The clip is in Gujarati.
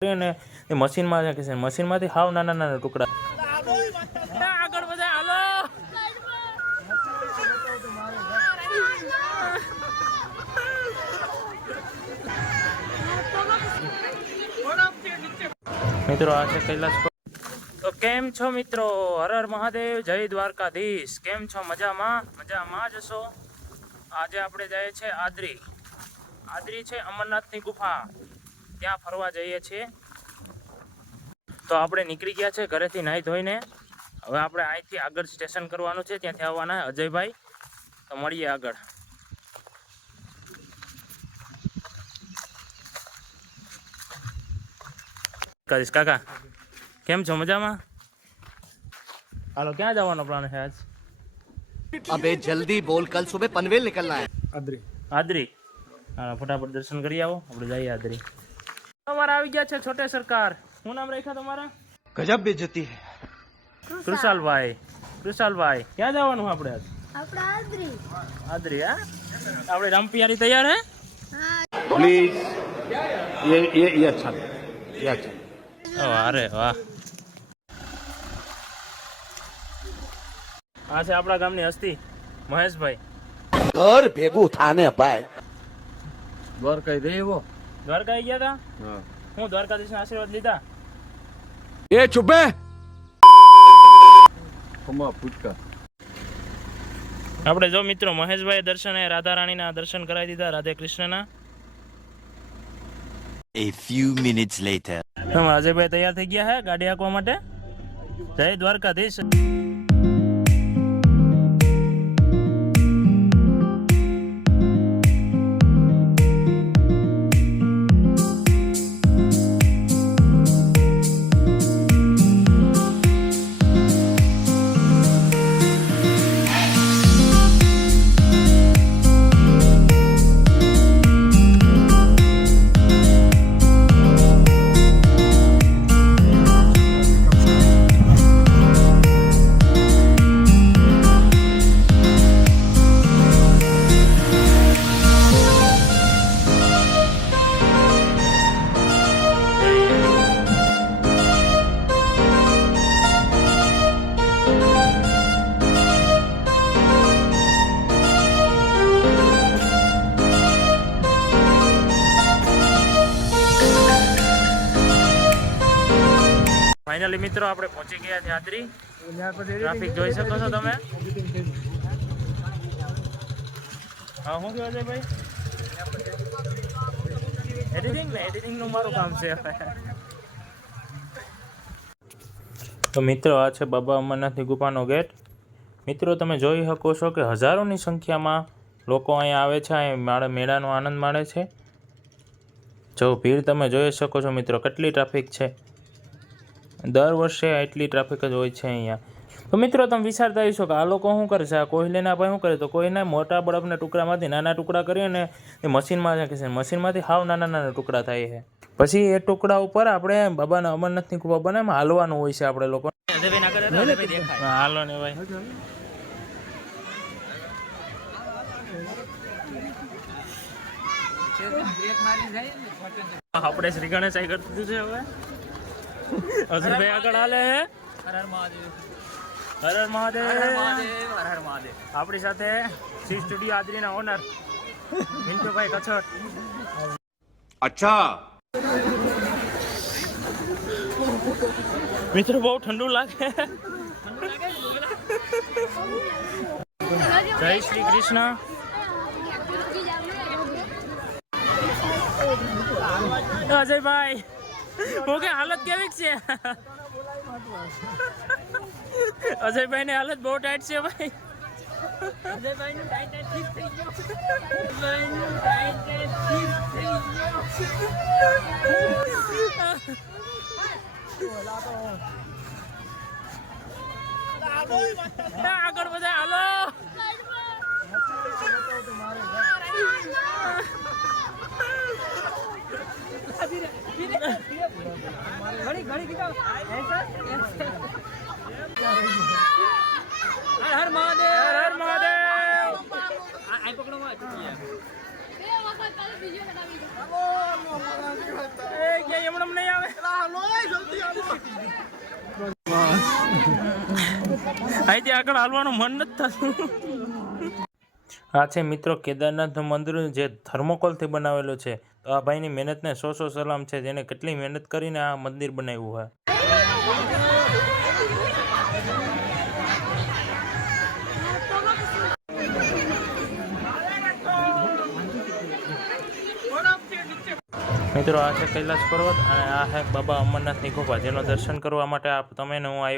ને એ મશીનમાં છે કે મશીનમાંથી હાવ નાના નાના ટુકડા આગળ બધા હાલો મિત્રો આ છે કૈલાસ. તો કેમ છો મિત્રો? હર હર મહાદેવ, જય દ્વારકાધીશ. કેમ છો? મજામાં? મજામાં જ છો. આજે આપણે જઈએ છીએ આદરી. આદરી છે અમરનાથની ગુફા, ત્યાં ફરવા જઈએ છીએ. તો આપણે નીકળી ગયા છે ઘરેથી નાહી ધોઈને. હવે આપણે અહીંથી આગળ સ્ટેશન કરવાનું છે, ત્યાંથી આવવાના અજયભાઈ. તો મળીએ આગળ. કરીશ કાકા, કેમ છો? મજામાં? હાલો, ક્યાં જવાનો પ્લાન છે આજ? अबे जल्दी बोल, कल सुबह पनवेल निकलना है. આદરી. આદરી, હા, ફટાફટ દર્શન કરી આવો. આપણે જઈએ આદરી. તમારા આવી ગયા છે છોટે સરકાર. શું નામ રાખ્યા તમારા? गजब बेइज्जती है. કૃષાલભાઈ. કૃષાલભાઈ, ક્યાં જવાનું આપણે આજ? આપણે આદરી. આદરી, હા. આપણે રામપિયારી તૈયાર હે? प्लीज ये अच्छा ये अच्छा. અરે વાહ. આ છે આપણા ગામની હસ્તી મહેશભાઈ. घर भेगू थाने भाई. દ્વારકા દેવો. દ્વારકા આવી ગયા હતા? હું દ્વારકાધીશના આશીર્વાદ લીધા. ये चुप है. खमा फुटका. આપણે જો મિત્રો મહેશભાઈ દર્શને રાધા રાણીના દર્શન કરાવી દીધા, રાધે કૃષ્ણના. A few minutes later. Ajaybhai તૈયાર થઈ ગયા હે ગાડી હાંકવા માટે. જય દ્વારકાધીશ. ફાઇનલી મિત્રો આપણે પહોંચી ગયા છે આદરી. ટ્રાફિક જોઈ શકો છો તમે. હા, શું કહ્યું અજયભાઈ? એડિટિંગ નું મારું કામ છે. તો મિત્રો આ છે બાબા અમરનાથની ગુફાનો ગેટ. મિત્રો તમે જોઈ શકો છો કે હજારોની સંખ્યામાં લોકો અહીંયા આવે છે, અહીંયા મેળાનો આનંદ માણે છે. જો ભીડ તમે જોઈ શકો છો મિત્રો, કેટલી ટ્રાફિક છે. દર વર્ષે એટલી ટ્રાફિક જ હોય છે અહીંયા. તો મિત્રો તમે વિચારતા હશો કે આ લોકો શું કરે છે, આ કોયલેના ભાઈ શું કરે? તો કોઈને મોટા બળફના ટુકડામાંથી નાના ટુકડા કરીને એ મશીનમાં છે કે મશીનમાંથી હાવ નાના નાના ટુકડા થાય છે. પછી એ ટુકડા ઉપર આપણે બાબાના અમરનાથની ગુફા બને એમાં હાલવાનું હોય છે આપણે લોકો. હાલો ને ભાઈ. આપણે શ્રી ગણેશ આવી કરી દીધું છે હવે. અસરભાઈ આગળ હાલે હે. હર હર મહાદેવ. હર હર મહાદેવ. હર હર મહાદેવ. આપણી સાથે સી સ્ટુડિયો આદરીના ઓનર મિન્ટુભાઈ કચ્છર. अच्छा. મિત્રો બહુ ઠંડુ લાગે. જય શ્રી કૃષ્ણ. અજયભાઈ ઓકે, હાલત કેવી છે? અજયભાઈ ની હાલત બહુ ટાઈટ છે ભાઈ. અજયભાઈ નું ટાઈટ ઠીક થઈ ગયો. આગળ બધા હાલો. હર હર મહાદેવ. હર હર મહાદેવ. આ પકડો માં એમણે નહીં આવે અહીંથી આગળ હાલવાનું મન નથી થતું. આ છે મિત્રો કેદારનાથનું મંદિર જે થર્મોકોલથી બનાવેલું છે. તો આ ભાઈની મહેનતને સો સલામ છે, જેને કેટલી મહેનત કરીને આ મંદિર બનાવ્યું છે. મિત્રો આ છે કૈલાસ પર્વત અને આ છે બાબા અમરનાથની ગુફા, જેનું દર્શન કરવા માટે તમે હું આવ્યો.